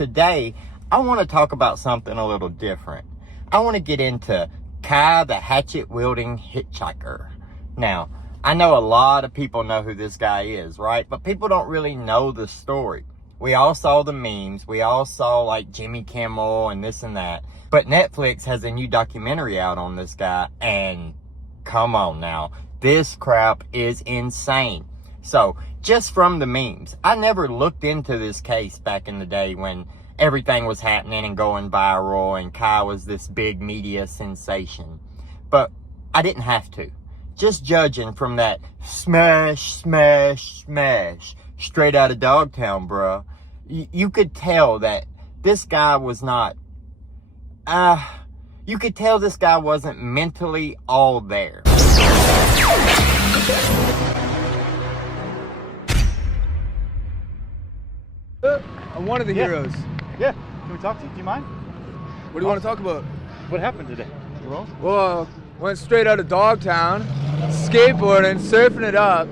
today I want to talk about something a little different. I want to get into Kai the Hatchet Wielding Hitchhiker. Now, I know a lot of people know who this guy is, right? But people don't really know the story. We all saw the memes. We all saw like Jimmy Kimmel and this and that. But Netflix has a new documentary out on this guy. And come on now, this crap is insane. So just from the memes, I never looked into this case back in the day when everything was happening and going viral and Kai was this big media sensation. But I didn't have to. Just judging from that smash, smash, smash, straight out of Dogtown, bruh, you could tell that this guy was not, you could tell this guy wasn't mentally all there. I'm one of the heroes. Yeah. Can we talk to you? Do you mind? What do you want to talk about? What happened today? You well? Well, went straight out of Dogtown, skateboarding, surfing it up.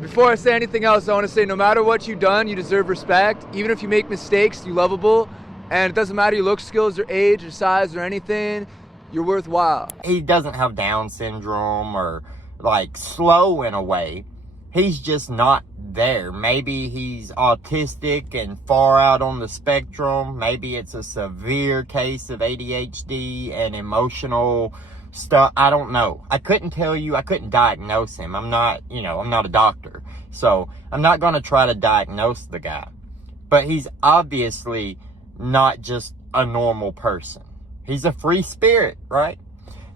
Before I say anything else, I want to say no matter what you've done, you deserve respect. Even if you make mistakes, you're lovable. And it doesn't matter your looks, skills, or age, or size, or anything, you're worthwhile. He doesn't have Down syndrome or like slow in a way. He's just not there. Maybe he's autistic and far out on the spectrum. Maybe it's a severe case of ADHD and emotional stuff. I don't know. I couldn't tell you. I couldn't diagnose him. I'm not, I'm not a doctor. So I'm not going to try to diagnose the guy. But he's obviously not just a normal person. He's a free spirit, right?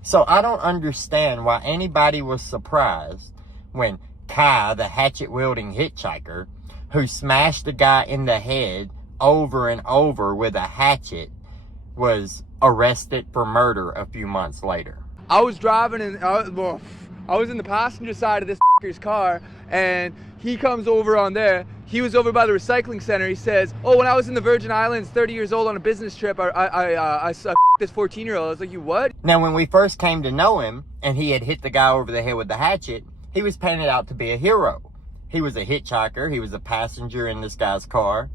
So I don't understand why anybody was surprised when Kai, the hatchet-wielding hitchhiker, who smashed a guy in the head over and over with a hatchet, was arrested for murder a few months later. I was driving and I was in the passenger side of this f***er's car, and he comes over on there. He was over by the recycling center. He says, "Oh, when I was in the Virgin Islands, 30 years old on a business trip, I this 14-year-old." I was like, "You what?" Now, when we first came to know him, and he had hit the guy over the head with the hatchet, he was painted out to be a hero. He was a hitchhiker. He was a passenger in this guy's car.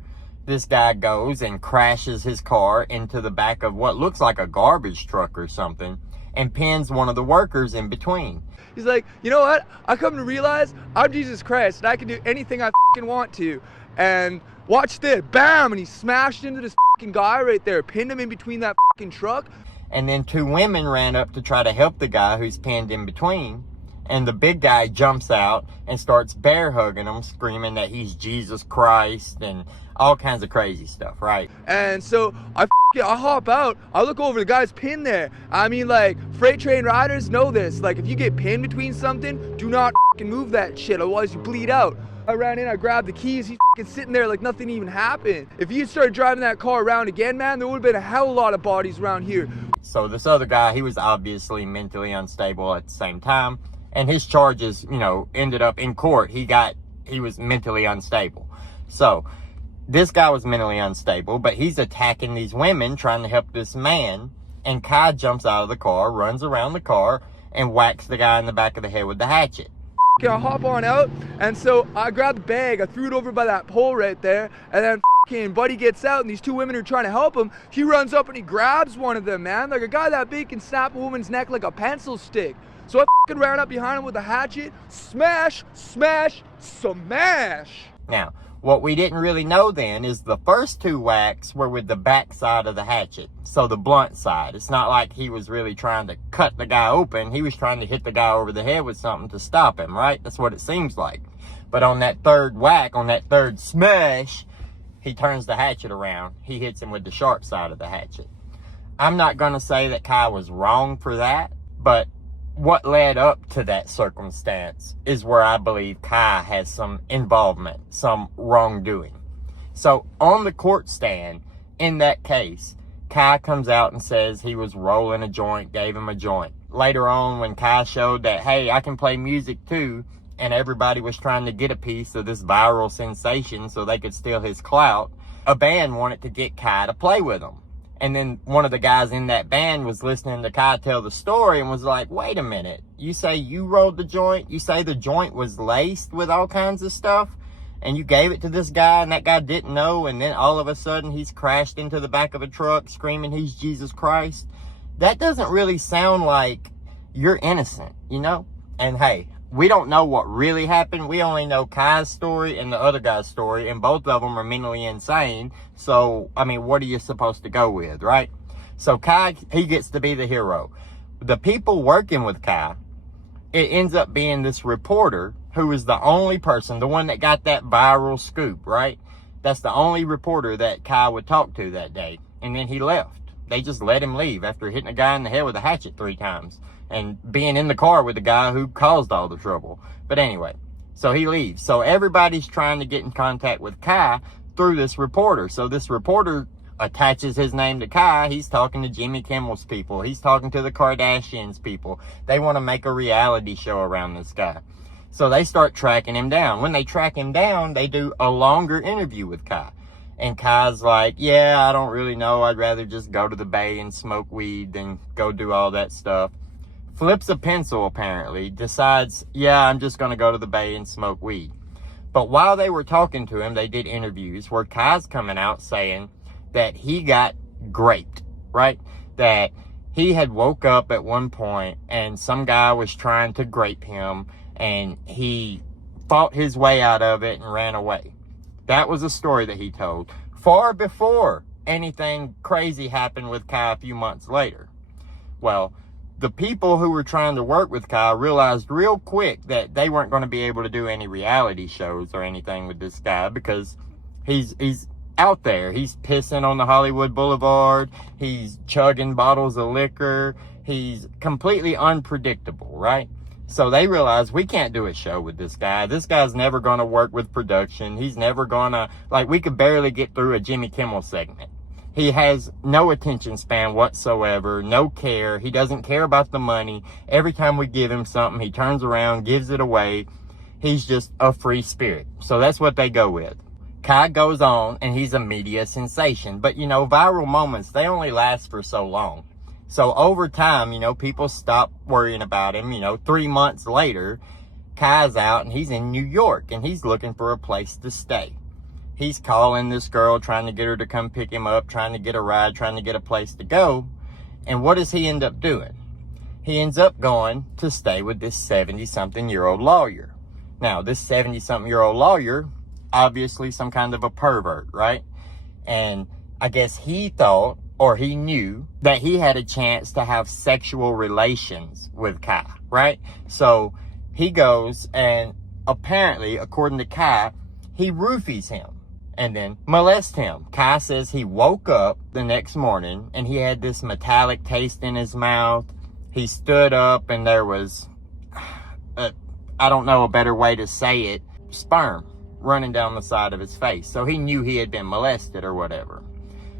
This guy goes and crashes his car into the back of what looks like a garbage truck or something and pins one of the workers in between. He's like, "You know what? I come to realize I'm Jesus Christ and I can do anything I fucking want to." And watch this, bam, and he smashed into this fucking guy right there, pinned him in between that fucking truck. And then two women ran up to try to help the guy who's pinned in between. And the big guy jumps out and starts bear hugging him, screaming that he's Jesus Christ and all kinds of crazy stuff, right? And so I hop out. I look over, the guy's pinned there. I mean, like, freight train riders know this. Like, if you get pinned between something, do not move that shit, otherwise you bleed out. I ran in, I grabbed the keys, he's sitting there like nothing even happened. If you started driving that car around again, man, there would have been a hell of a lot of bodies around here. So this other guy, he was obviously mentally unstable at the same time. And his charges, ended up in court. He was mentally unstable. So this guy was mentally unstable, but he's attacking these women, trying to help this man. And Kai jumps out of the car, runs around the car, and whacks the guy in the back of the head with the hatchet. I hop on out, and so I grabbed the bag, I threw it over by that pole right there, and then Buddy gets out, and these two women are trying to help him. He runs up and he grabs one of them, man. Like a guy that big can snap a woman's neck like a pencil stick. So I ran up behind him with a hatchet, smash, smash, smash. Now, what we didn't really know then is the first two whacks were with the back side of the hatchet, so the blunt side. It's not like he was really trying to cut the guy open. He was trying to hit the guy over the head with something to stop him, right? That's what it seems like. But on that third whack, on that third smash, he turns the hatchet around. He hits him with the sharp side of the hatchet. I'm not going to say that Kai was wrong for that, but what led up to that circumstance is where I believe Kai has some involvement, some wrongdoing. So on the court stand, in that case, Kai comes out and says he was rolling a joint, gave him a joint. Later on, when Kai showed that, hey, I can play music too, and everybody was trying to get a piece of this viral sensation so they could steal his clout, a band wanted to get Kai to play with them. And then one of the guys in that band was listening to Kai tell the story and was like, wait a minute, you say you rolled the joint? You say the joint was laced with all kinds of stuff? and you gave it to this guy and that guy didn't know, and then all of a sudden he's crashed into the back of a truck screaming he's Jesus Christ, that doesn't really sound like you're innocent, you know? And hey, we don't know what really happened. We only know Kai's story and the other guy's story, and both of them are mentally insane. So, I mean, what are you supposed to go with, right? So Kai, he gets to be the hero. The people working with Kai, it ends up being this reporter who is the only person, the one that got that viral scoop, right? That's the only reporter that Kai would talk to that day. And then he left. They just let him leave after hitting a guy in the head with a hatchet 3 times and being in the car with the guy who caused all the trouble. But anyway, so he leaves. So everybody's trying to get in contact with Kai through this reporter. So this reporter attaches his name to Kai. He's talking to Jimmy Kimmel's people. He's talking to the Kardashians' people. They want to make a reality show around this guy. So they start tracking him down. When they track him down, they do a longer interview with Kai. And Kai's like, yeah, I don't really know. I'd rather just go to the bay and smoke weed than go do all that stuff. Flips a pencil, apparently. Decides, yeah, I'm just going to go to the bay and smoke weed. But while they were talking to him, they did interviews where Kai's coming out saying that he got graped, right? That he had woke up at one point and some guy was trying to grape him and he fought his way out of it and ran away. That was a story that he told far before anything crazy happened with Kai a few months later. Well, the people who were trying to work with Kai realized real quick that they weren't going to be able to do any reality shows or anything with this guy because he's out there. He's pissing on the Hollywood Boulevard. He's chugging bottles of liquor. He's completely unpredictable, right? So they realized we can't do a show with this guy. This guy's never going to work with production. He's never going to, like, we could barely get through a Jimmy Kimmel segment. He has no attention span whatsoever, no care. He doesn't care about the money. Every time we give him something, he turns around, gives it away. He's just a free spirit. So that's what they go with. Kai goes on, and he's a media sensation. But, you know, viral moments, they only last for so long. So over time, you know, people stop worrying about him. You know, 3 months later, Kai's out, and he's in New York, and he's looking for a place to stay. He's calling this girl, trying to get her to come pick him up, trying to get a ride, trying to get a place to go. And what does he end up doing? He ends up going to stay with this 70-something-year-old lawyer. Now, this 70-something-year-old lawyer, obviously some kind of a pervert, right? And I guess he thought, or he knew, that he had a chance to have sexual relations with Kai, right? So he goes and apparently, according to Kai, he roofies him and then molests him. Kai says he woke up the next morning and he had this metallic taste in his mouth. He stood up and there was, I don't know a better way to say it, sperm running down the side of his face. So he knew he had been molested or whatever.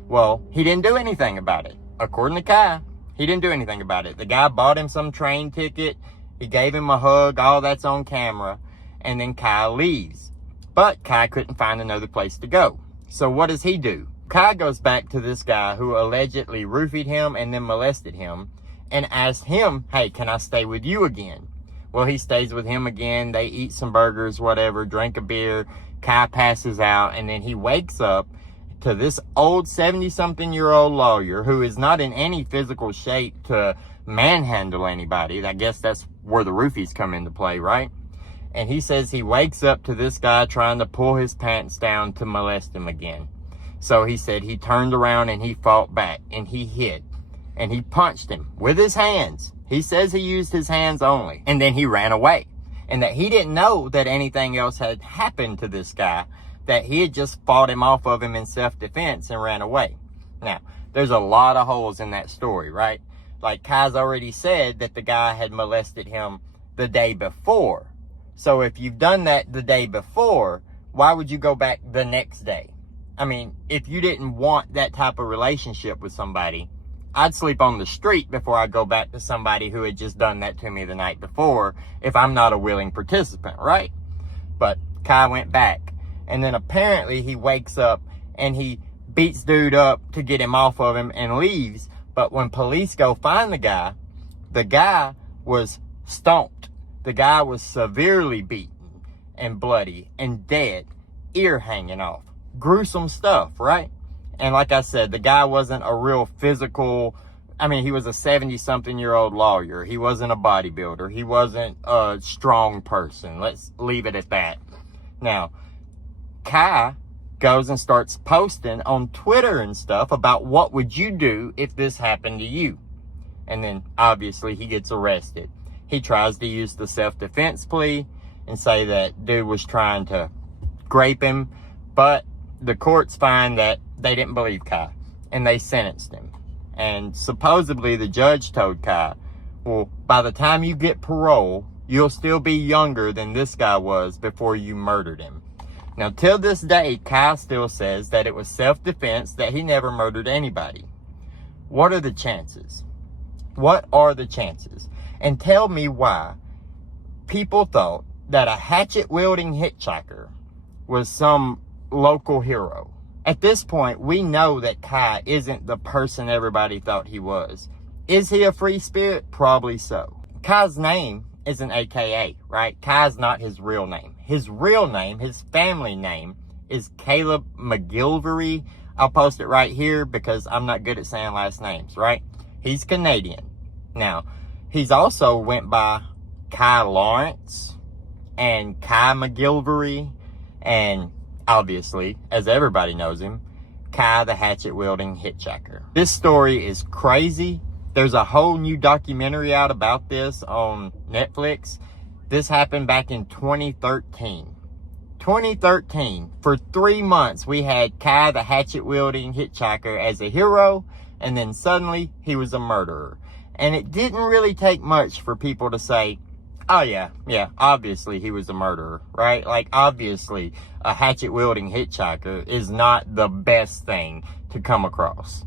Well, he didn't do anything about it. According to Kai, he didn't do anything about it. The guy bought him some train ticket. He gave him a hug. All that's on camera. And then Kai leaves. But Kai couldn't find another place to go. So what does he do? Kai goes back to this guy who allegedly roofied him and then molested him and asked him, hey, can I stay with you again? Well, he stays with him again. They eat some burgers, whatever, drink a beer. Kai passes out, and then he wakes up to this old 70-something-year-old lawyer who is not in any physical shape to manhandle anybody. I guess that's where the roofies come into play, right? And he says he wakes up to this guy trying to pull his pants down to molest him again. So he said he turned around and he fought back and he hit and he punched him with his hands. He says he used his hands only, and then he ran away, and that he didn't know that anything else had happened to this guy, that he had just fought him off of him in self-defense and ran away. Now, there's a lot of holes in that story, right? Like Kai's already said that the guy had molested him the day before. So if you've done that the day before, why would you go back the next day? I mean, if you didn't want that type of relationship with somebody, I'd sleep on the street before I go back to somebody who had just done that to me the night before if I'm not a willing participant, right? But Kai went back. And then apparently he wakes up and he beats dude up to get him off of him and leaves. But when police go find the guy was stomped. The guy was severely beaten and bloody and dead. ear hanging off. Gruesome stuff, right? And like I said, the guy wasn't a real physical, I mean, he was a 70-something-year-old lawyer. He wasn't a bodybuilder. He wasn't a strong person. Let's leave it at that. Now, Kai goes and starts posting on Twitter and stuff about what would you do if this happened to you. And then, obviously, he gets arrested. He tries to use the self-defense plea and say that dude was trying to grape him. But the courts find that they didn't believe Kai, and they sentenced him. And supposedly the judge told Kai, well, by the time you get parole, you'll still be younger than this guy was before you murdered him. Now, till this day, Kai still says that it was self-defense, that he never murdered anybody. What are the chances? What are the chances? And tell me why people thought that a hatchet-wielding hitchhiker was some local hero. At this point, we know that Kai isn't the person everybody thought he was. Is he a free spirit? Probably so. Kai's name is an AKA, right? Kai's not his real name. His real name, his family name, is Caleb McGilvery. I'll post it right here because I'm not good at saying last names, right? He's Canadian. Now, he's also went by Kai Lawrence and Kai McGilvery, and obviously, as everybody knows him, Kai the Hatchet-Wielding Hitchhiker. This story is crazy. There's a whole new documentary out about this on Netflix. This happened back in 2013. 2013, for 3 months, we had Kai the Hatchet-Wielding Hitchhiker as a hero, and then suddenly, he was a murderer. And it didn't really take much for people to say, oh yeah, obviously he was a murderer, right? Like, obviously, a hatchet-wielding hitchhiker is not the best thing to come across.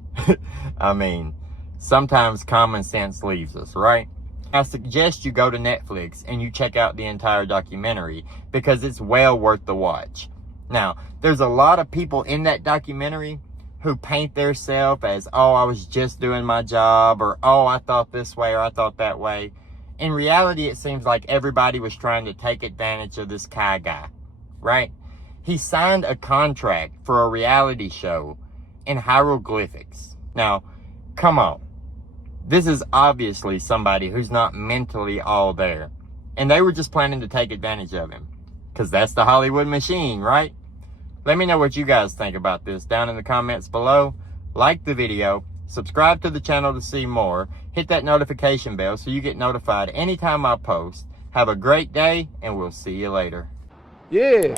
I mean, sometimes common sense leaves us, right? I suggest you go to Netflix and you check out the entire documentary because it's well worth the watch. Now, there's a lot of people in that documentary who paint themselves as, oh, I was just doing my job, or, oh, I thought this way, or I thought that way. In reality, it seems like everybody was trying to take advantage of this Kai guy, right? He signed a contract for a reality show in hieroglyphics. Now, come on. This is obviously somebody who's not mentally all there. And they were just planning to take advantage of him. Because that's the Hollywood machine, right? Let me know what you guys think about this down in the comments below. Like the video. Subscribe to the channel to see more. Hit that notification bell so you get notified anytime I post. Have a great day, and we'll see you later. Yeah.